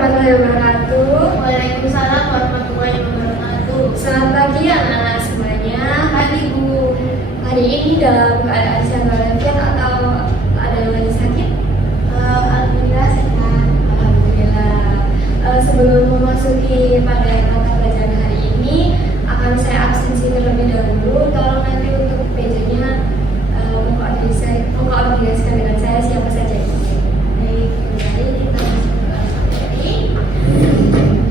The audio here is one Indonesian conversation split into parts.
warahmatullahi wabarakatuh. Waalaikumsalam warahmatullahi wabarakatuh. Selamat pagi anak-anak semuanya. Pagi Bu. Hari ini dalam keadaan sehat walafiat atau ada yang lagi sakit? Alhamdulillah sehat. Alhamdulillah. Sebelum memasuki pada mata pelajaran hari ini, akan saya absensi terlebih dahulu. Tolong nanti untuk PJ-nya mengkoordinasikan dengan saya siapa saja. Baik, mari kita masuk ke materi.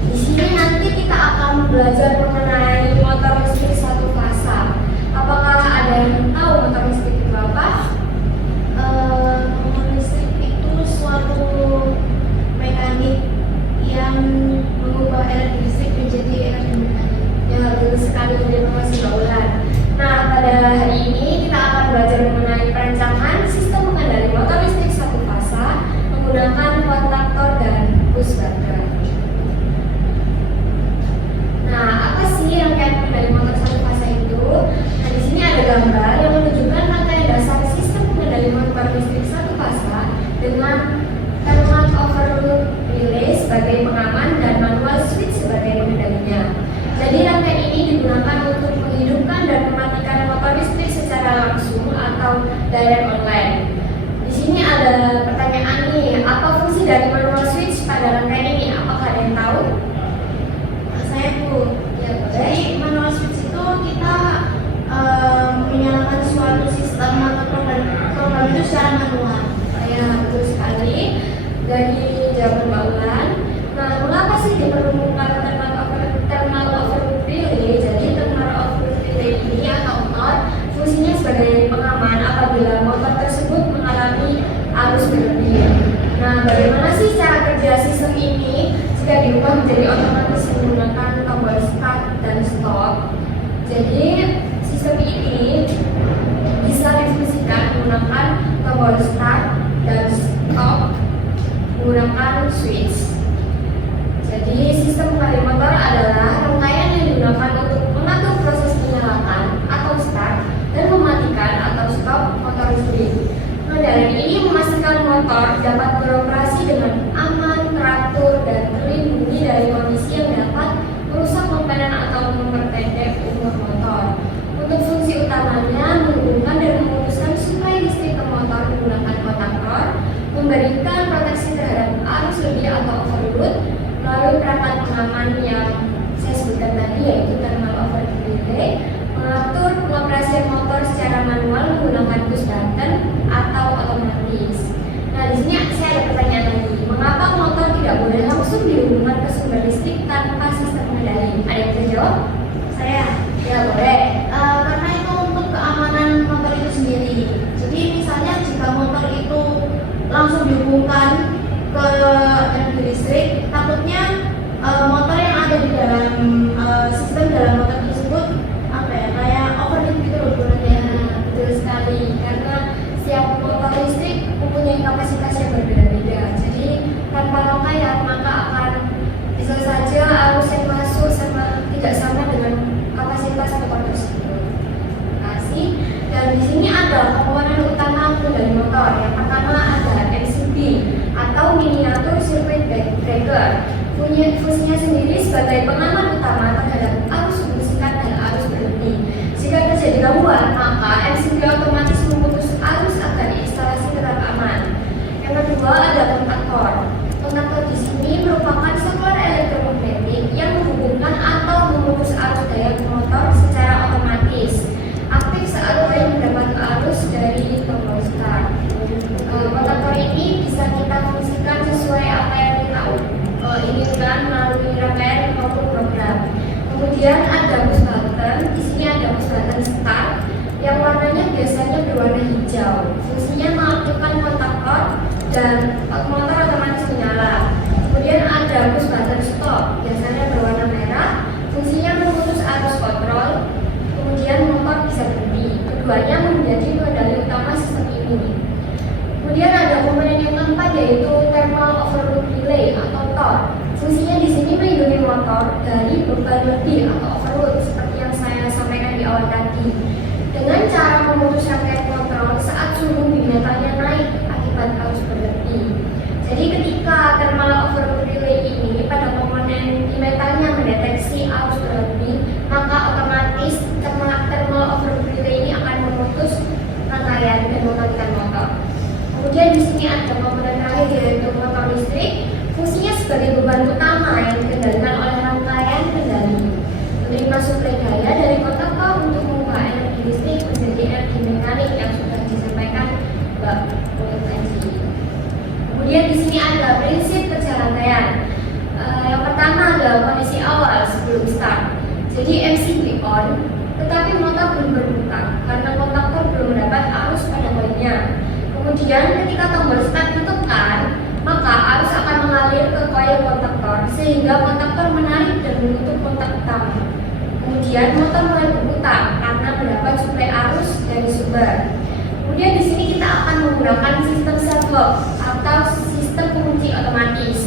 Di sini nanti kita akan belajar mengenai motor listrik satu fasa. Apakah ada yang tahu motor listrik itu apa? Motor listrik itu suatu mekanik yang mengubah energi listrik menjadi energi mekanik. Ya, betul sekali informasi Mbak Ulan. Nah, pada hari ini kita akan belajar mengenai perancangan sistem pengendali motor listrik satu fasa menggunakan kontaktor dan bus baterai. Nah, apa sih rangkaian pengendali motor satu fasa itu? Nah, di sini ada gambar yang menunjukkan rangkaian dasar sistem pengendali motor listrik satu fasa dengan thermal overload relay sebagai pengaman dan manual switch sebagai pengendalinya. Jadi rangkaian ini digunakan untuk menghidupkan dan mematikan motor listrik secara langsung atau direct online. Di sini ada pertanyaan nih, apa fungsi dari manual switch pada rangkaian ini? Apakah ada yang tahu? Saya Bu. Ya, Jadi manual switch itu kita menyalakan suatu sistem atau program itu secara manual. Ya, betul sekali. Dari jawaban Mbak Ulan. Nah, mengapa sih diperlukan thermal overload relay? Jadi thermal overload relay ini atau TOR fungsinya sebagai pengaman apabila motor tersebut mengalami arus berlebih. Nah, bagaimana sih cara kerja sistem ini jika diubah menjadi otomatis menggunakan tombol start dan stop? Jadi sistem ini bisa difungsikan menggunakan tombol start dan stop menggunakan switch. Jadi sistem pengendali motor adalah rangkaian yang digunakan untuk mengatur proses menyalakan atau start dan mematikan atau stop motor listrik. Pengendalian ini memastikan motor dapat beroperasi dengan aman, teratur, dan terlindungi dari kondisi yang dapat merusak komponen atau memperpendek umur motor. Untuk fungsi utamanya menghubungkan dan memutuskan suplai listrik ke motor menggunakan kontaktor, memberikan proteksi terhadap arus lebih atau overload melalui perangkat pengaman yang saya sebutkan tadi yaitu thermal overload relay, mengatur pengoperasian motor secara manual menggunakan bus button atau otomatis. Nah, di sini saya ada pertanyaan lagi, mengapa motor tidak boleh langsung dihubungkan ke sumber listrik tanpa sistem pengendali? Ada yang bisa jawab? Saya Ya, boleh. karena itu untuk keamanan motor itu sendiri. Jadi misalnya jika motor itu langsung dihubungkan ke energi listrik, takutnya motor yang ada di dalam sistem dalam motor tersebut kayak overheat gitu loh Bu. Ya, betul sekali. Karena setiap motor listrik mempunyai kapasitas yang berbeda-beda. Jadi tanpa rangkaian maka akan bisa saja arus yang masuk tidak sama dengan kapasitas motor tersebut. Terima kasih. Dan di sini ada komponen utama pengendali motor. Yang pertama ada MCB atau miniatur circuit breaker. Fungsinya sendiri sebagai pengaman utama terhadap arus membersihkan dan arus berhenti. Jika terjadi gangguan, maka MCB otomatis memutus arus agar instalasi tetap aman. Yang kedua ada kontaktor. Kontaktor di sini merupakan satuan elektromagnetik yang menghubungkan atau memutus arus daya ke motor secara otomatis. Aktif saat daya mendapat arus dari tombol start. Kontaktor ini bisa kita fungsikan sesuai apa yang kita inginkan melalui rangkaian maupun program. Kemudian ada bus button. Di sini ada bus button start yang warnanya biasanya berwarna hijau. Fungsinya mengaktifkan kontaktor dan motor otomatis menyala. Kemudian ada bus button stop, biasanya berwarna merah. Fungsinya memutus arus kontrol. Kemudian motor bisa berhenti. Keduanya menjadi pengendali utama sistem ini. Kemudian ada komponen yang keempat yaitu thermal overload relay atau TOR. Fungsinya di sini melindungi motor dari beban lebih atau overload seperti yang saya sampaikan di awal tadi. Dengan cara memutus rangkaian kontrol saat suhu di metalnya naik akibat arus berlebih. Jadi ketika thermal overload relay ini Kemudian di sini ada komponen terakhir yaitu motor listrik. Fungsinya sebagai beban utama yang dikendalikan oleh rangkaian kendali. Menerima suplai daya dari kontaktor untuk mengubah energi listrik menjadi energi mekanik yang sudah disampaikan Mbak Ulet tadi. Kemudian di sini ada prinsip perjalantaian. Yang pertama adalah kondisi awal sebelum start. Jadi MCB on, tetapi motor belum berputar karena kontaktor belum mendapat arus pada koilnya. Kemudian ketika tombol start ditekan, maka arus akan mengalir ke koil kontaktor sehingga kontaktor menarik dan menutup kontak utama. Kemudian motor mulai berputar karena mendapat suplai arus dari sumber. Kemudian di sini kita akan menggunakan sistem self lock atau sistem pengunci otomatis.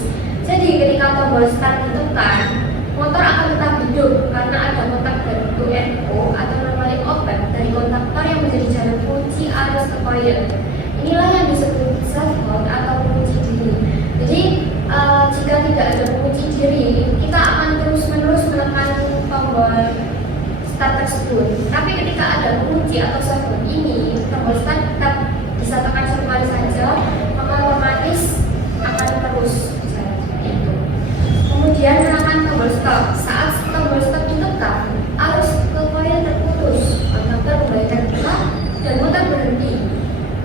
Jadi ketika tombol start ditekan, motor akan tetap hidup karena ada kontak dari NO atau normally open dari kontaktor yang menjadi jalur kunci arus ke koil. Inilah yang disebut self lock atau pengunci diri. Jadi jika tidak ada pengunci diri, kita akan terus-menerus menekan tombol start tersebut. Tapi ketika ada pengunci atau self lock ini, tombol start tetap bisa tekan satu kali saja, maka otomatis akan terus berjalan seperti itu. Kemudian menekan tombol stop. Saat tombol stop ditekan, arus ke koil terputus, kontaktor mulai terbuka dan motor berhenti.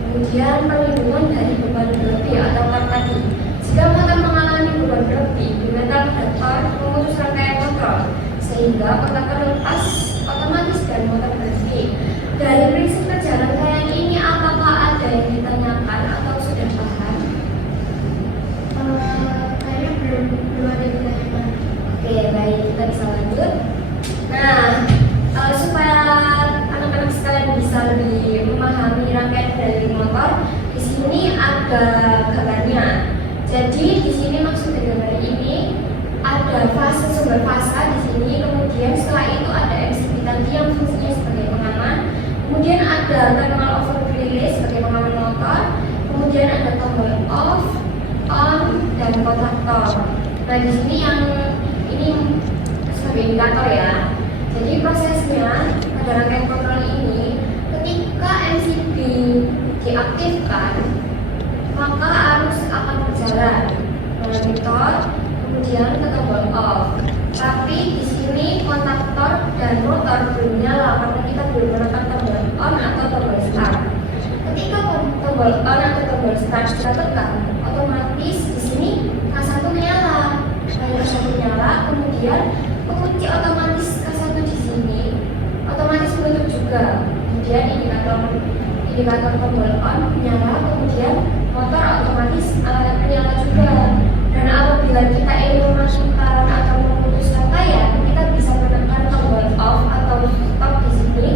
Kemudian perlindungan dari beban berlebih atau tar tadi. Jika motor mengalami beban berlebih, dimental dapat memutus rangkaian kontrol sehingga kontaktor lepas otomatis dan motor berhenti. Dari prinsip perjalantaian ini, apakah ada yang ditanyakan atau sudah paham? Kayaknya belum ada yang ditanyakan. Oke, baik, kita bisa lanjut. Nah, supaya anak-anak sekalian bisa lebih memahami rangkaian dari motor, di sini ada gambarnya. Jadi di sini maksud dari gambar ini ada fase sumber fasa di sini, kemudian setelah itu ada MCB tadi yang fungsinya sebagai pengaman, kemudian ada thermal overload relay sebagai pengaman motor, kemudian ada tombol off, on, dan kontaktor. Nah di sini yang ini sebagai indikator ya. Jadi prosesnya pada rangkaian kontrol ini, ketika MCB diaktifkan, maka arus akan berjalan monitor, kemudian ke tombol off. Tapi di sini kontaktor dan motor belum nyala karena kita belum menekan tombol on atau tombol start. Ketika tombol on atau tombol start sudah tekan, otomatis di sini K1 menyala. K1 menyala, kemudian pengunci otomatis K1 di sini otomatis menutup juga. Kemudian indikator tombol on menyala, kemudian motor otomatis menyala juga. Dan apabila kita ingin memasukkan atau memutus rangkaian, kita bisa menekan tombol off atau stop di sini.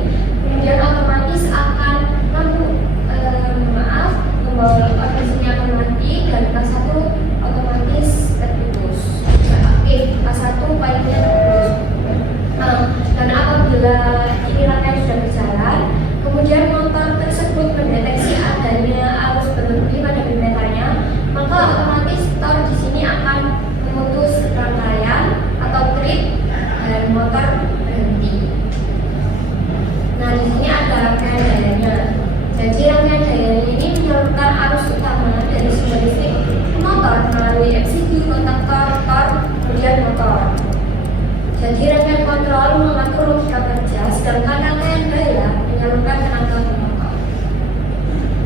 Kemudian otomatis akan tombol on di sini akan mati dan K1 otomatis terputus. Aktif K1 pilotnya terputus. Dan apabila ini rangkaian sudah berjalan, kemudian motor tersebut mendeteksi adanya arus berlebih pada bimmeternya, maka otomatis tor di sini akan memutus rangkaian atau trip dan motor berhenti. Nah di sini ada rangkaian dayanya. Jadi rangkaian daya ini menyalurkan arus utama dari sumber listrik ke motor melalui MCB, kontaktor, tor, kemudian motor. Jadi rangkaian kontrol mengatur logika kerja, sedangkan rangkaian daya menyalurkan tenaga ke motor.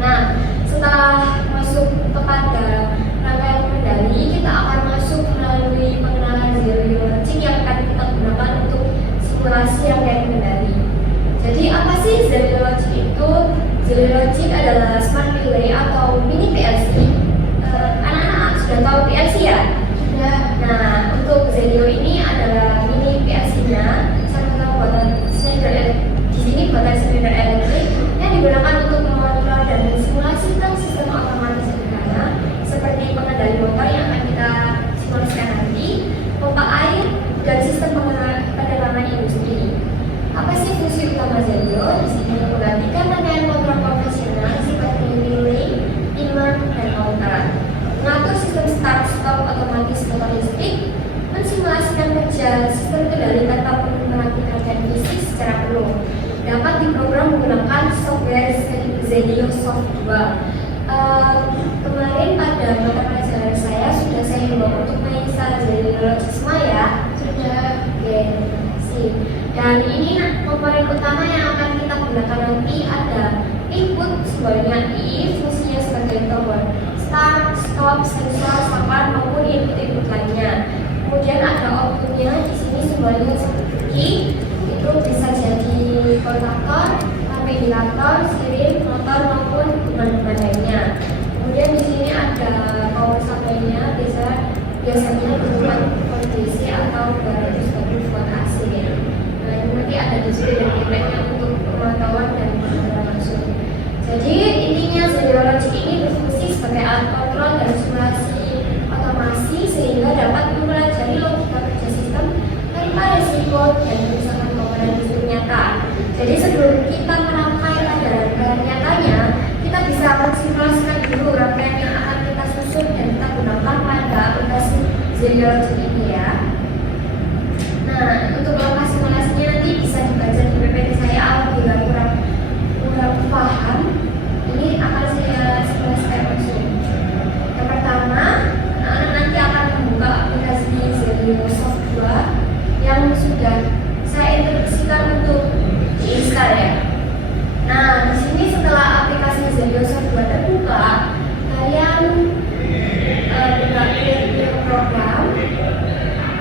Nah, setelah masuk kepada rangkaian kendali, kita akan masuk melalui pengenalan zero logic yang akan kita gunakan untuk simulasi rangkaian kendali. Jadi apa sih zero logic itu? Zero logic adalah smart relay atau mini PLC. Anak-anak sudah tahu PLC ya? Sudah. Nah, untuk Zelio ini adalah mini PLC-nya, sama-sama buatan silinder di sini buatan silinder elektrik yang digunakan untuk mengontrol dan mensimulasikan sistem otomatis sederhana seperti pengendali motor yang akan kita simulasikan nanti, pompa air, dan sistem penerangan industri. Apa sih fungsi utama Zelio? Di sini menggantikan rangkaian kontrol konvensional seperti relay, timer, dan counter. Mengatur sistem start-stop otomatis motor listrik, mensimulasikan kerja sistem kendali tanpa perlu memperhatikan fisik secara penuh. Dapat diprogram menggunakan software Zelio Soft 2. kemarin pada mata pelajaran saya sudah saya himbau untuk menginstal Zeliologisma ya. Sudah. Oke, sih. Dan ini komponen utama yang akan kita gunakan nanti ada input simbolnya I, fungsinya sebagai tombol start, stop, sensor, stopper maupun input-input lainnya. Kemudian ada outputnya di sini simbolnya seperti itu bisa jadi kontaktor, ventilator, sirin, motor maupun beban-beban lainnya. Kemudian di sini ada power supply-nya biasanya berubah kondisi atau 220 volt AC. Nah, ini nanti ada display dan efeknya untuk pemantauan dan pengendalian langsung. Jadi intinya Zeliologic ini berfungsi sebagai alat kontrol dan simulasi otomasi sehingga dapat mempelajari logika kerja sistem tanpa risiko dan kerusakan komponen listrik nyata. Jadi sebelum kita merangkai pada nyatanya, kita bisa mensimulasikan dulu rangkaian yang akan kita susun dan kita gunakan pada aplikasi Zeliologic ini ya. Nah, untuk lokasi simulasinya nanti bisa dibaca di PPT saya apabila kurang paham. Ini akan saya simulasikan langsung. Yang pertama, anak-anak nanti akan membuka aplikasi Zeliosoft 2 yang sudah saya instruksikan untuk diinstal ya. Nah, di sini setelah aplikasi Zeliosoft 2 terbuka, kalian buka create program.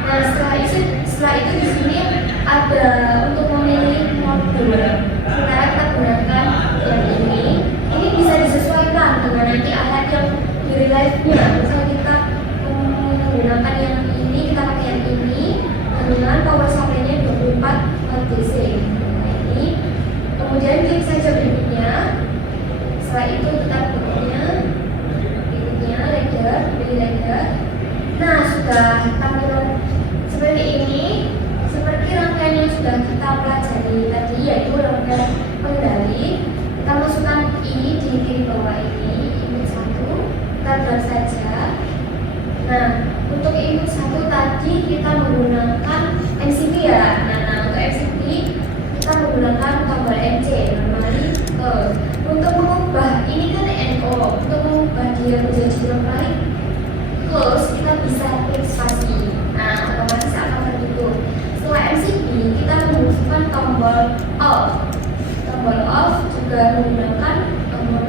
Nah, setelah itu di sini ada untuk memilih modul. Sekarang kita gunakan yang ini. Ini bisa disesuaikan dengan nanti alat yang di real life-nya. Misalnya kita menggunakan yang ini, kita pakai yang ini dengan power supply-nya 24 DC. Nah, ini. Kemudian klik saja berikutnya. Setelah itu kita berikutnya ladder, pilih ladder. Nah, sudah tampilan seperti ini. Seperti rangkaian yang sudah kita pelajari tadi, yaitu rangkaian pengendali. Kita masukkan I di kiri bawah ini, input 1, kita drag saja. Nah, untuk input 1 tadi kita menggunakan MCP ya. Nah, untuk MCP kita menggunakan tombol MC, normally untuk mengubah ini kan NO, untuk mengubah dia menjadi normally close, kita bisa klik spasi. Nah, otomatis akan tertutup. Setelah MCP, kita menggunakan tombol off. Tombol off juga menggunakan tombol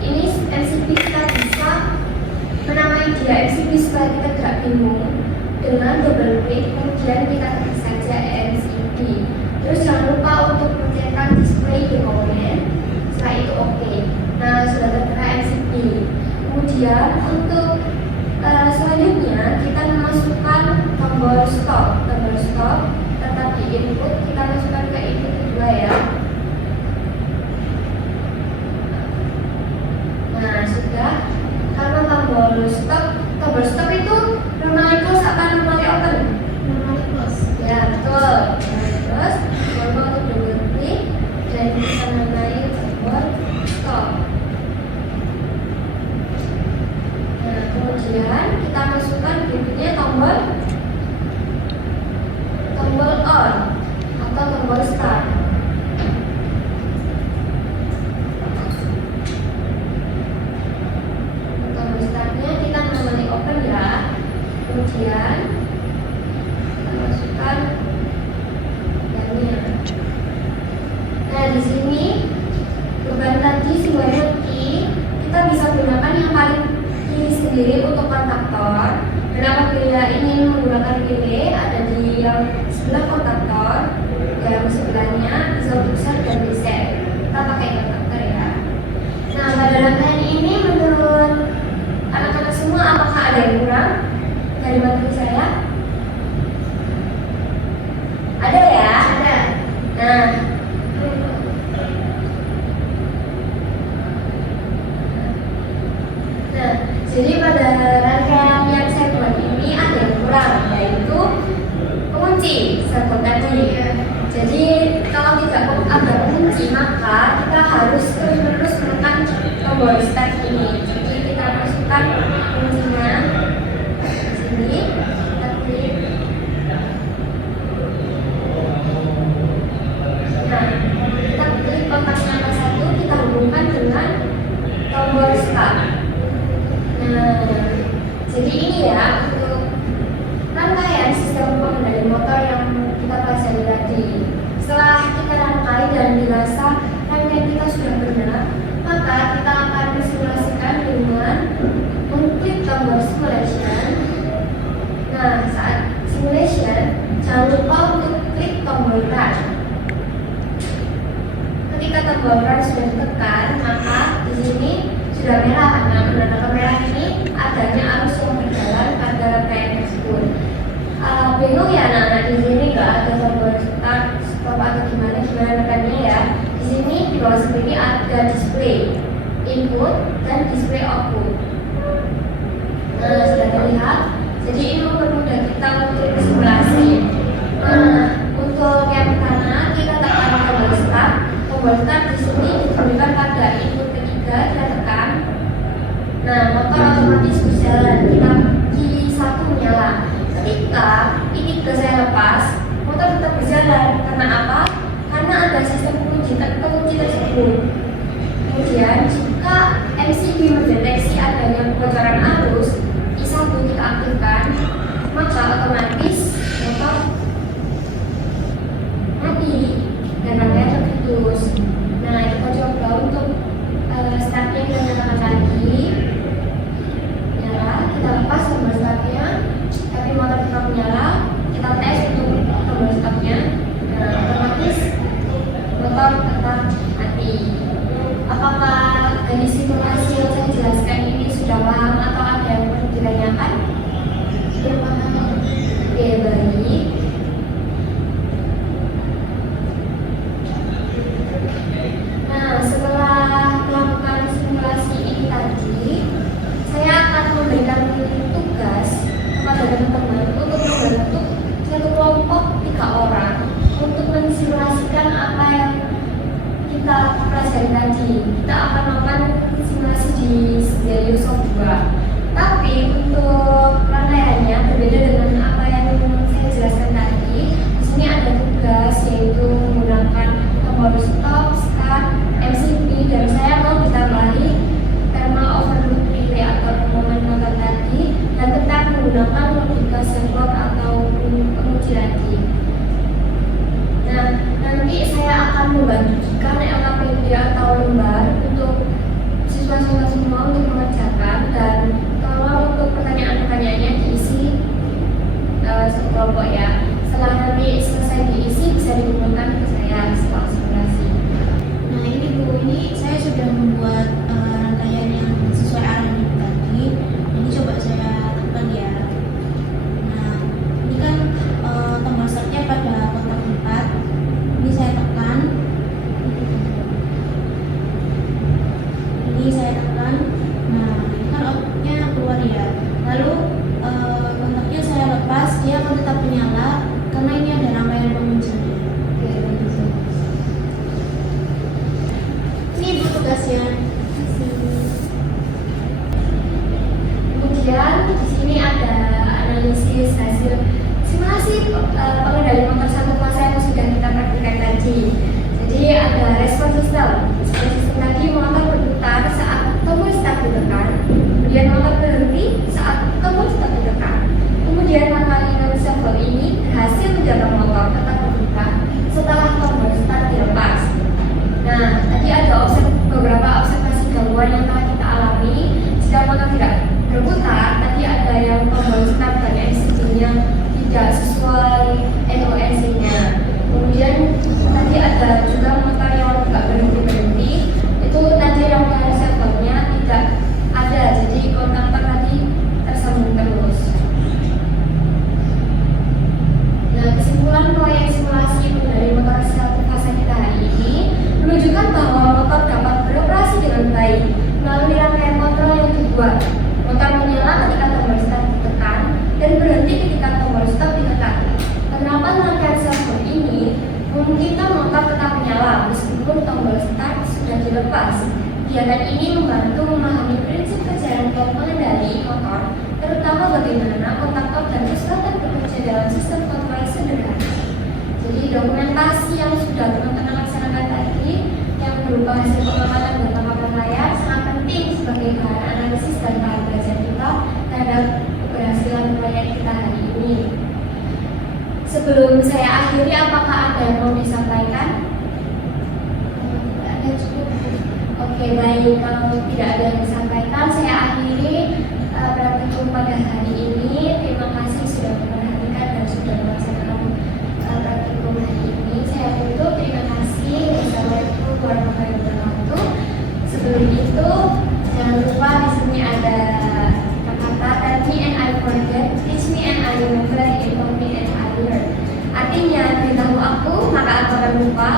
ini MCP. Kita bisa menamai dia MCP supaya kita tidak bingung dengan double klik, kemudian kita klik saja MCP. Terus jangan lupa untuk mencetak display di komponen. Setelah itu oke. Nah, sudah tertera MCP. Kemudian untuk selanjutnya kita memasukkan tombol stop. Tombol stop tetap di input, kita masukkan ke input kedua ya. Nah, sudah. Karena tombol stop itu normally close akan normally open. Normally close. Ya, betul. Normally close. Coba untuk double klik dan kita namai tombol stop. Kemudian kita masukkan berikutnya tombol on atau tombol start. Tombol startnya kita normally open ya. Kemudian kita masukkan bannya. Nah, di sini beban tadi simbolnya I, kita bisa gunakan yang paling kiri sendiri untuk kontaktor. Dan apabila ingin menggunakan relay, ada di yang sebelah kontaktor, yang sebelahnya bisa besar dan reset. Kita pakai kontaktor ya. Nah, pada rangkaian ini menurut anak-anak semua apakah ada yang kurang dari materi saya? Ada ya? Ada. Nah, jadi pada rangkaian yang saya buat ini ada yang kurang, yaitu pengunci servo tadi. Jadi kalau tidak ada pengunci maka kita harus terus menekan tombol start ini. Jadi kita masukkan kuncinya di sini, kita klik. Nah, kita klik kontak nomor 1, kita hubungkan dengan tombol Nah, jadi ini ya untuk rangkaian sistem pengendali motor yang kita pelajari tadi. Setelah kita rangkai dan dirasa rangkaian kita sudah benar, maka kita akan mensimulasikan dengan mengklik tombol simulation. Nah, saat simulation, jangan lupa untuk klik tombol run. Ketika tombol run sudah ditekan, maka di sini sudah merah. Nah, menandakan merah ini adanya arus yang berjalan pada rangkaian tersebut. Bingung ya anak-anak, di sini nggak ada tombol start, stop atau gimana rekannya ya. Di sini di bawah sini ada display input dan display output. Nah, sudah terlihat. Jadi ini mempermudah kita untuk simulasi. Nah, untuk yang pertama kita tekan tombol start. Tombol start di sini diberikan pada input ketiga, kita tekan. Nah, motor otomatis berjalan. Kita kiri satu menyala. Ketika ini sudah saya lepas, motor tetap berjalan. Karena apa? Karena ada sistem pengunci tersebut. Kemudian jika MCB mendeteksi adanya kebocoran arus, I1 kita aktifkan, maka otomatis motor mati dan rangkaian terputus. Nah, kita coba untuk startnya kita nyalakan lagi, nyala, kita lepas tombol startnya, tapi motor tetap menyala. Kita tes untuk tombol startnya, nah otomatis motor tetap mati. Apakah dari simulasi yang saya jelaskan ini sudah paham atau ada yang perlu ditanyakan? Sudah paham? Oke, baik. Nah, setelah melakukan simulasi ini tadi, saya akan memberikan tugas kepada teman-teman untuk membentuk satu kelompok 3 orang untuk mensimulasikan apa yang kita pelajari tadi. Kita akan melakukan simulasi di skenario software. Tapi untuk rangkaiannya berbeda dengan apa yang saya jelaskan tadi. Di sini ada tugas yaitu menggunakan tombol stop, start, MCB, dan saya mau ditambahi thermal overload relay atau momen motor tadi, dan tetap menggunakan logika server atau penguji tadi. Nah, nanti saya akan membagikan LKPD atau lembar untuk siswa-siswa semua untuk mengerjakan, dan tolong untuk pertanyaan-pertanyaannya diisi sekelompok ya. Setelah nanti selesai diisi bisa dihubungkan ke saya setelah simulasi. Nah ini Bu, ini saya sudah membuat rangkaian yang sesuai arahan Ibu tadi. Ini coba saya tekan ya. Nah ini kan tombol startnya pada kotak 4. Ini saya tekan. Ini saya tekan. Nah ini kan outputnya keluar ya. Lalu kontaknya saya lepas, dia akan tetap menyala karena ini ada rangkaian penguncinya. Oke, begitu. Ini Bu tugasnya. Kemudian di sini ada analisis hasil simulasi pengendali motor satu fase yang sudah kita praktikkan tadi. Jadi ada respon sistem. Respon sistem tadi motor berputar saat tombol start ditekan, kemudian motor berhenti saat tombol start ditekan. Kemudian rangkaian servo ini berhasil menjaga motor tetap berputar setelah tombol start dilepas. Nah, tadi ada beberapa observasi gangguan yang telah kita alami. Jika motor tidak berputar, tadi ada yang tombol start dan MCB-nya tidak sesuai NONC-nya. Kemudian tadi ada juga motor yang tidak berhenti-berhenti. Itu tadi rangkaian servonya tidak ada, jadi kontaktor tadi tersambung terus. Nah, kesimpulan proyek simulasi dari motor satu fase kita hari ini menunjukkan bahwa motor dapat beroperasi dengan baik melalui rangkaian kontrol yang dibuat. Motor menyala ketika tombol start ditekan dan berhenti ketika tombol stop ditekan. Penerapan rangkaian servo ini memungkinkan motor tetap menyala meskipun tombol start sudah dilepas. Kegiatan ini membantu memahami prinsip kerja rangkaian pengendali motor, terutama bagaimana kontaktor dan perseratan bekerja dalam sistem kontrol sederhana. Jadi dokumentasi yang sudah teman-teman laksanakan tadi yang berupa hasil pengamatan dan tangkapan layar sangat penting sebagai bahan analisis dan bahan belajar sebelum saya akhiri, apakah ada yang mau disampaikan? Tidak ada, cukup. Oke, baik. Kalau tidak ada yang disampaikan, saya akhiri praktikum pada hari ini. Terima kasih sudah memperhatikan dan sudah melaksanakan praktikum hari ini. Saya tutup. Terima kasih. Wassalamualaikum warahmatullahi wabarakatuh. Sebelum itu, jangan lupa di sini ada kata-kata tell me and I forget, teach me and I remember, inform me and I learn. Artinya, beritahu aku maka aku akan lupa,